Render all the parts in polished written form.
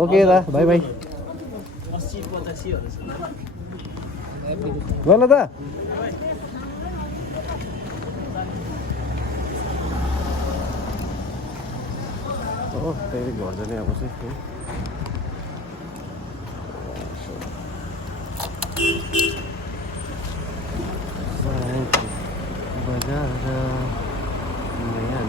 okay दा by by 80-85 ल दा Oh, त्यही घर जाने अब चाहिँ बजार नयाँ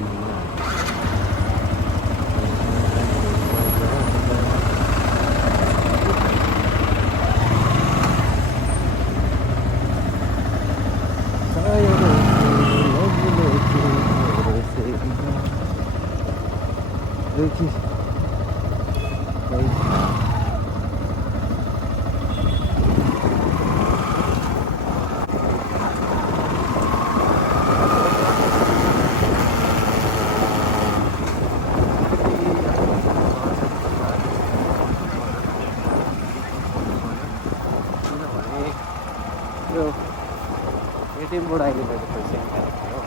एटिएमबाट अहिले मैले पैसा निकालेको थिएँ हो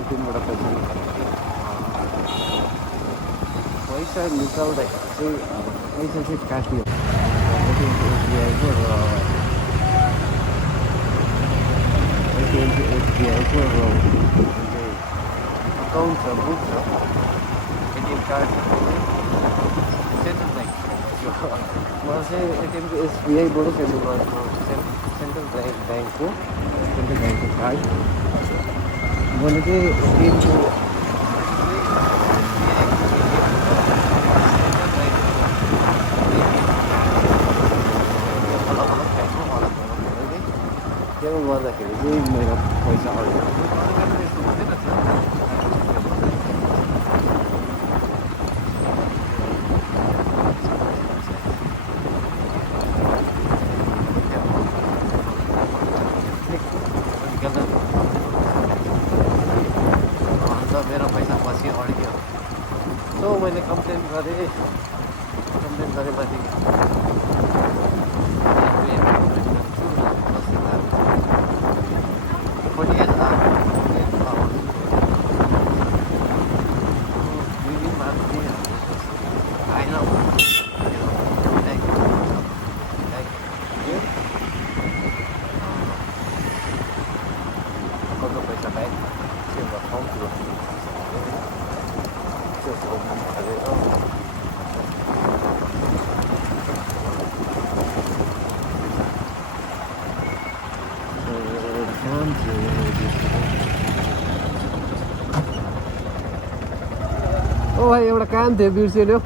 एटिएमबाट पैसा निकालेको थिएँ पैसा निकाल्दाखेरि चाहिँ पैसा चाहिँ काट्यो एसबिआईको र एसबिआईको र अकाउन्ट छ बुक छ एटिएम कार्ड सेन्ट्रल ब्याङ्क मलाई चाहिँ एटिएमको एसबिआईबाट सेन्ट्रल ब्याङ्कको कार्ड मैले चाहिँ एटिएमको त्यसले गर्दाखेरि चाहिँ मेरो पैसा अड्यो मेरो पैसा पछि अड्क्यो सो मैले कम्प्लेन गरेपछि पैसा पाएँ ओ भाइ एउटा काम थियो बिर्सेल्यो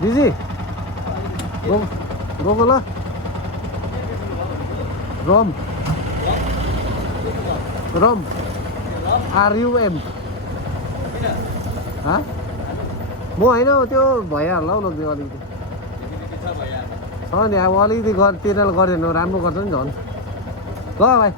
दिदी रोक ल रम RUM म होइन त्यो भइहाल्ला हौ लग्ने अलिकति छ नि अब अलिकति तिनीहरूले गरिदिनु राम्रो गर्छ नि झन् ल भाइ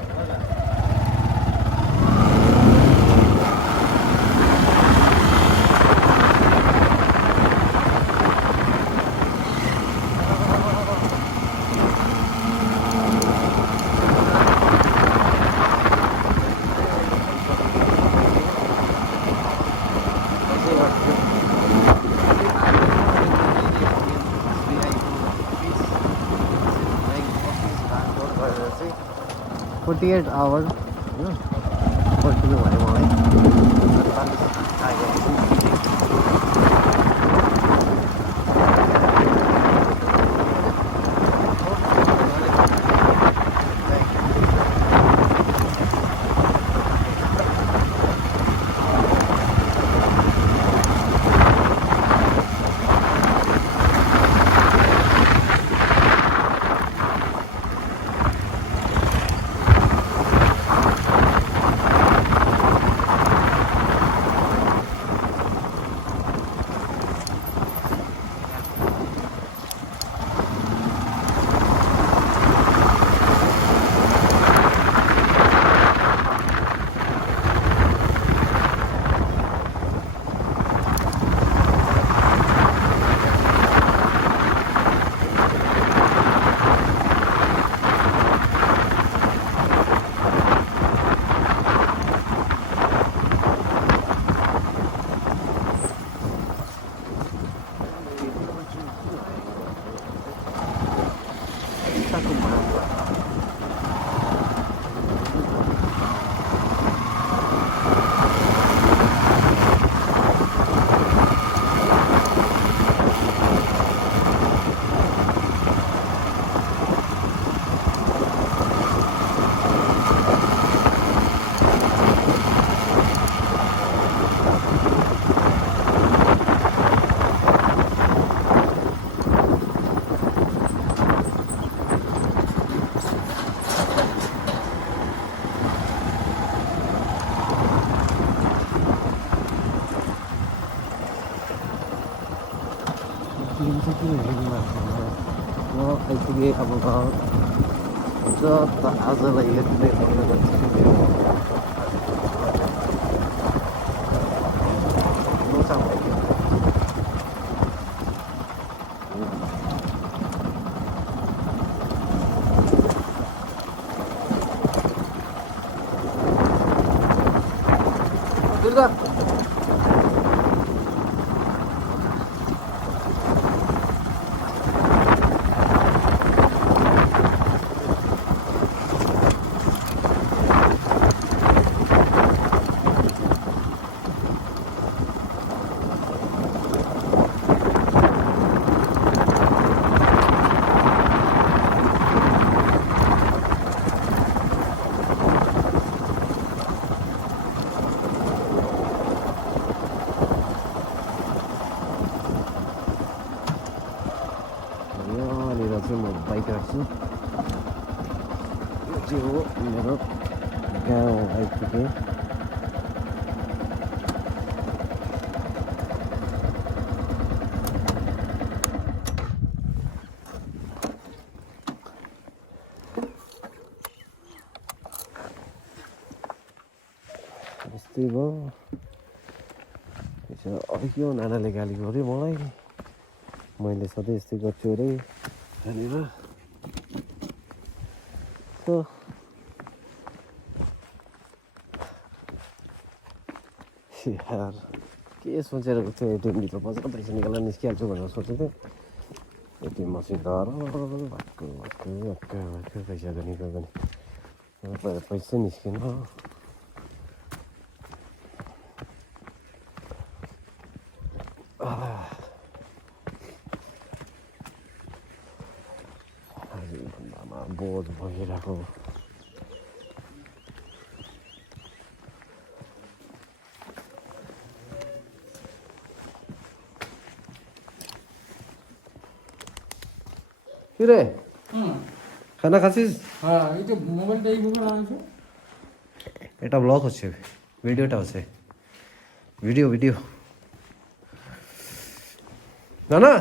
48 आवर होइन पर्खिनु भयो मलाई आइपुगेँ अब घर हुन्छ त आजलाई यति नै दुर्गा चाहिँ म बाइक राख्छु यो चाहिँ हो मेरो गाउँ आइपुगेँ यस्तै भयो अलिक यो नानाले गाली गर्यो मलाई मैले सधैँ यस्तै गर्छु अरे भनेर यार के सोचेर गएको थियो एटिएमभित्र पसेर पैसा निकालेर निस्किहाल्छु भनेर सोचेको थिएँ एटिएम मसिन त भक्कु पैसा गनी पैसा निस्किन बोझ भइरहेको के रे খানা খাচ্ছিস হ্যাঁ এই তো মোবাইলটা এইভাবে রাখছো এটা ব্লগ হচ্ছে ভিডিওটা হচ্ছে ভিডিও না না